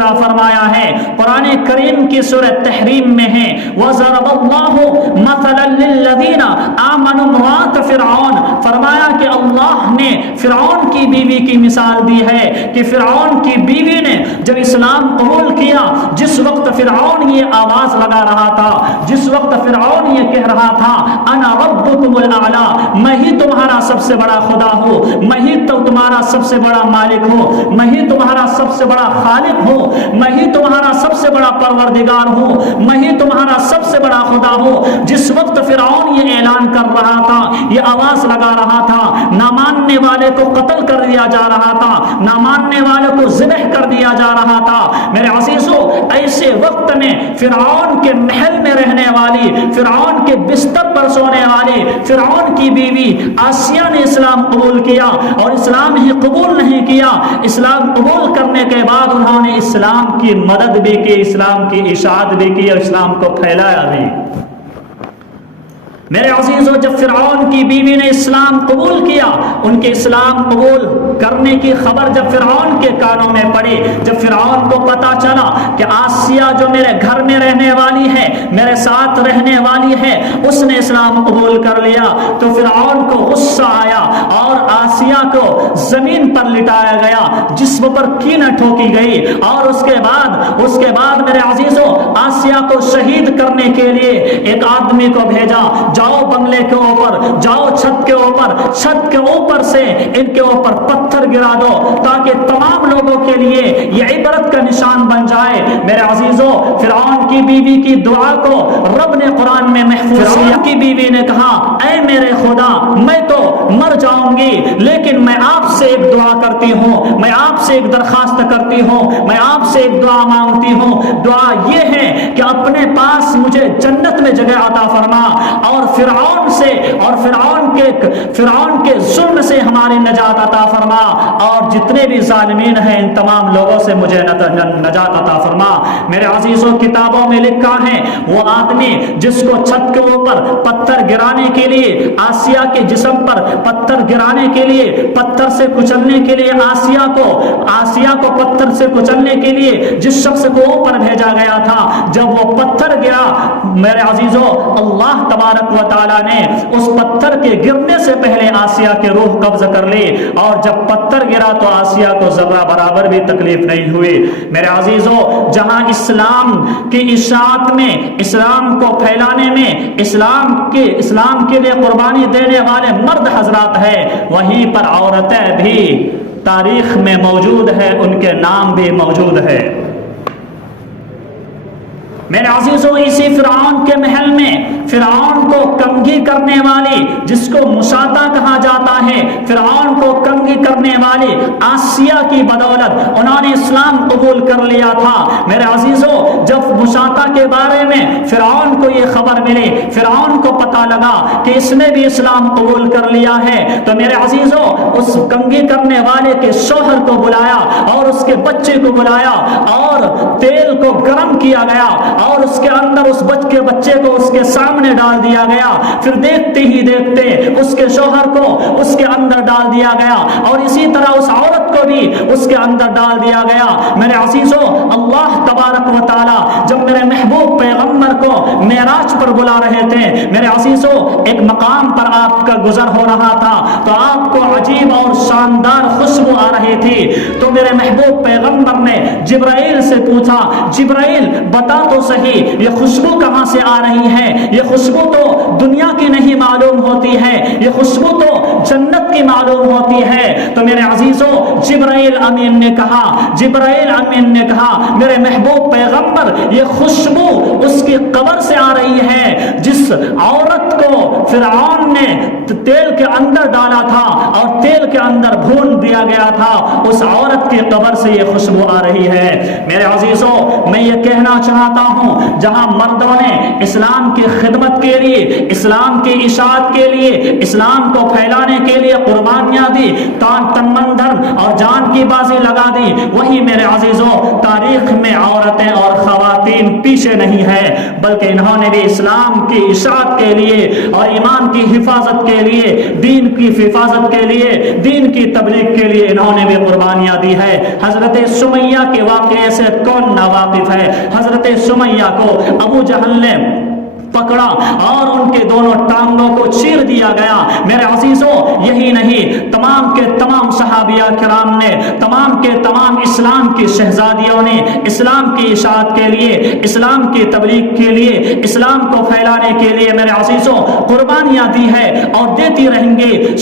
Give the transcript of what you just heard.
ذکر فرمایا ہے قرآن کریم کی سورہ تحریم میں ہے وَضَرَبَ اللَّهُ مَثَلًا لِلَّذِينَ آمَنُوا امرأة فرعون، فرمایا کہ اللہ نے فرعون کی بیوی کی مثال دی ہے کہ فرعون کی بیوی نے جب اسلام قبول کیا، جس وقت فرعون یہ آواز لگا رہا تھا، جس وقت فرعون یہ کہہ رہا تھا انا ربکم الاعلی، میں ہی تمہارا سب سے بڑا خدا ہوں، میں ہی تو تمہارا سب سے بڑا مالک ہوں، میں ہی تمہارا سب سے بڑا خالق ہوں، میں ہی تمہارا سب سے بڑا پروردگار ہوں، میں ہی تمہارا سب سے بڑا خدا ہوں، جس وقت فرعون یہ اعلان کر رہا تھا، یہ آواز لگا رہا تھا، نہ ماننے والے کو قتل کر دیا جا رہا تھا، نہ ماننے والے کو ذبح کر دیا جا رہا تھا، میرے عزیزو ایسے وقت میں فرعون کے محل میں رہنے والی، فرعون کے بستر پر سونے والی فرعون کی بیوی آسیہ نے اسلام قبول کیا، اور اسلام ہی قبول نہیں کیا، اسلام قبول کرنے کے بعد انہوں نے اسلام کی مدد بھی کی، اسلام کی اشاعت بھی کی اور اسلام کو پھیلایا بھی۔ میرے عزیزو جب فرعون کی بیوی نے اسلام قبول کیا، ان کے اسلام قبول کرنے کی خبر جب فرعون کے کانوں میں پڑی، جب فرعون کو پتا چلا کہ آسیہ جو میرے گھر میں رہنے والی ہے، میرے ساتھ رہنے والی ہے، اس نے اسلام قبول کر لیا، تو فرعون کو غصہ آیا اور آسیہ کو زمین پر لٹایا گیا، جسم پر کینہ ٹھوکی گئی، اور اس کے بعد میرے عزیزو آسیہ کو شہید کرنے کے لیے ایک آدمی کو بھیجا، جاؤ بنگلے کے اوپر، جاؤ چھت کے اوپر سے ان کے اوپر پتھر گرا دو تاکہ تمام لوگوں کے لیے یہ عبرت کا نشان بن جائے۔ میرے عزیزو فرعون کی بیوی کی دعا کو رب نے قرآن میں محفوظ کیا۔ فرعون کی بیوی نے کہا اے میرے خدا میں تو مر جاؤں گی لیکن میں آپ سے ایک دعا کرتی ہوں، میں آپ سے ایک درخواست کرتی ہوں، میں آپ سے ایک دعا مانگتی ہوں، دعا یہ ہے کہ اپنے پاس مجھے جنت میں جگہ عطا فرما، اور فرعون سے اور فرعون کے ظلم سے ہماری نجات عطا فرما، اور جتنے بھی ظالمین ہیں ان تمام لوگوں سے مجھے نجات عطا فرما۔ میرے عزیزوں کتابوں میں لکھا ہے وہ آدمی جس کو چھت کے اوپر پتھر گرانے کے لیے، آسیہ کے جسم پر پتھر گرانے کے لیے، پتھر سے کچلنے کے لیے آسیہ کو پتھر سے کچلنے کے لیے جس شخص کو اوپر بھیجا گیا تھا، جب وہ پتھر گرا میرے عزیزوں اللہ تبارک و تعالیٰ نے اس پتھر کے گرنے سے پہلے آسیہ کے روح قبض کر لی، اور جب پتھر گرا تو آسیہ کو ذرہ برابر بھی تکلیف نہیں ہوئی۔ میرے عزیزوں جہاں اسلام کی اشاعت میں، اسلام کو پھیلانے میں، اسلام کے لیے قربانی دینے والے مرد حضرات ہیں، وہیں پر عورتیں بھی تاریخ میں موجود ہیں، ان کے نام بھی موجود ہے۔ میرے عزیزوں اسی فرعون کے محل میں فرعون کو کنگھی کرنے والی، جس کو مشاطہ کہا جاتا ہے، فرعون کو کنگھی کرنے والی آسیہ کی بدولت انہوں نے اسلام قبول کر لیا تھا۔ میرے عزیزوں جب مشاطہ کے بارے میں فرعون کو یہ خبر ملی، فرعون کو پتا لگا کہ اس نے بھی اسلام قبول کر لیا ہے، تو میرے عزیزوں اس کنگھی کرنے والے کے شوہر کو بلایا اور اس کے بچے کو بلایا اور تیل کو گرم کیا گیا، اور اس کے اندر اس بچے کو اس کے سامنے ڈال دیا گیا، پھر دیکھتے ہی دیکھتے اس کے شوہر کو اس کے اندر ڈال دیا گیا، اور اسی طرح اس عورت کو بھی اس کے اندر ڈال دیا گیا۔ میرے عزیزوں اللہ تبارک و تعالی جب میرے محبوب پیغمبر کو معراج پر بلا رہے تھے، میرے عزیزوں ایک مقام پر آپ کا گزر ہو رہا تھا تو آپ کو عجیب اور شاندار خوشبو آ رہی تھی، تو میرے محبوب پیغمبر نے جبرائیل سے پوچھا جبرائیل بتا تو صحیح یہ خوشبو کہاں سے آ رہی ہے، یہ خوشبو تو دنیا کی نہیں معلوم ہوتی ہے، یہ خوشبو تو جنت کی معلوم ہوتی ہے۔ تو میرے عزیزوں جبرائیل امین نے کہا میرے محبوب پیغمبر یہ خوشبو اس کی قبر سے آ رہی ہے، جس عورت کو فرعون نے تیل کے اندر ڈالا تھا اور تیل کے اندر بھون دیا گیا تھا، اس عورت کی قبر سے یہ خوشبو آ رہی ہے۔ میرے عزیزوں میں یہ کہنا چاہتا ہوں جہاں مردوں نے اسلام کی خدمت کے لیے، اسلام کی اشاعت کے لیے، اسلام کو پھیلانے کے لیے قربانیاں دی، تن من دھن اور جان کی بازی لگا دی، وہی میرے عزیزوں تاریخ میں عورتیں اور خواتین پیچھے نہیں ہیں، بلکہ انہوں نے بھی اسلام کی اشاعت کے لیے اور ایمان کی حفاظت کے لیے، دین کی حفاظت کے لیے، دین کی تبلیغ کے لیے انہوں نے بھی قربانیاں دی ہے۔ حضرت سمیہ کے واقعے سے کون ناواقف ہے؟ حضرت سمیہ کو ابو جہل نے پکڑا اور ان کے دونوں ٹانگوں کو چیر دیا گیا۔ میرے عزیزوں، یہی نہیں، تمام کے تمام صحابیہ کرام نے، تمام کے تمام اسلام کی شہزادیوں نے اسلام کی اشاعت کے لیے، اسلام کی تبلیغ کے لیے، اسلام کو پھیلانے کے لیے میرے عزیزوں قربانیاں دی ہے اور دیتی رہیں گے۔